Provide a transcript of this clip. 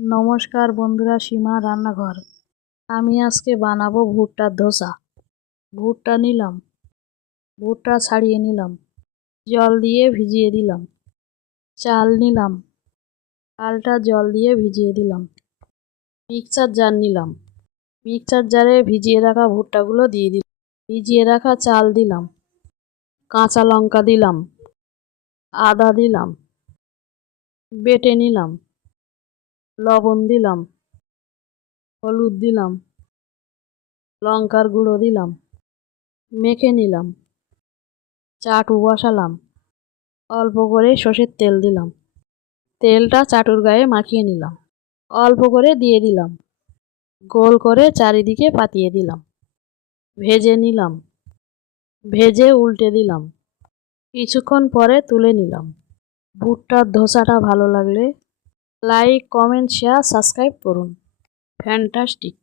নমস্কার বন্ধুরা, সীমা রান্নাঘর। আমি আজকে বানাবো ভুট্টার ধোসা। ভুট্টা নিলাম, ভুট্টা ছাড়িয়ে নিলাম, জল দিয়ে ভিজিয়ে দিলাম। চাল নিলাম, চালটা জল দিয়ে ভিজিয়ে দিলাম। মিক্সার জার নিলাম, মিক্সার জারে ভিজিয়ে রাখা ভুট্টাগুলো দিয়ে দিলাম। ভিজিয়ে রাখা চাল দিলাম, কাঁচা লঙ্কা দিলাম, আদা দিলাম, বেটে নিলাম, লবণ দিলাম, হলুদ দিলাম, লঙ্কার গুঁড়ো দিলাম, মেখে নিলাম। চাটু বসালাম, অল্প করে সর্ষের তেল দিলাম। তেলটা চাটুর গায়ে মাখিয়ে নিলাম, অল্প করে দিয়ে দিলাম। গোল করে চারিদিকে পাতিয়ে দিলাম, ভেজে নিলাম। ভেজে উল্টে দিলাম, কিছুক্ষণ পরে তুলে নিলাম। ভুট্টার ধোসাটা ভালো লাগলে লাইক, কমেন্ট, শেয়ার, সাবস্ক্রাইব করুন। ফ্যান্টাস্টিক।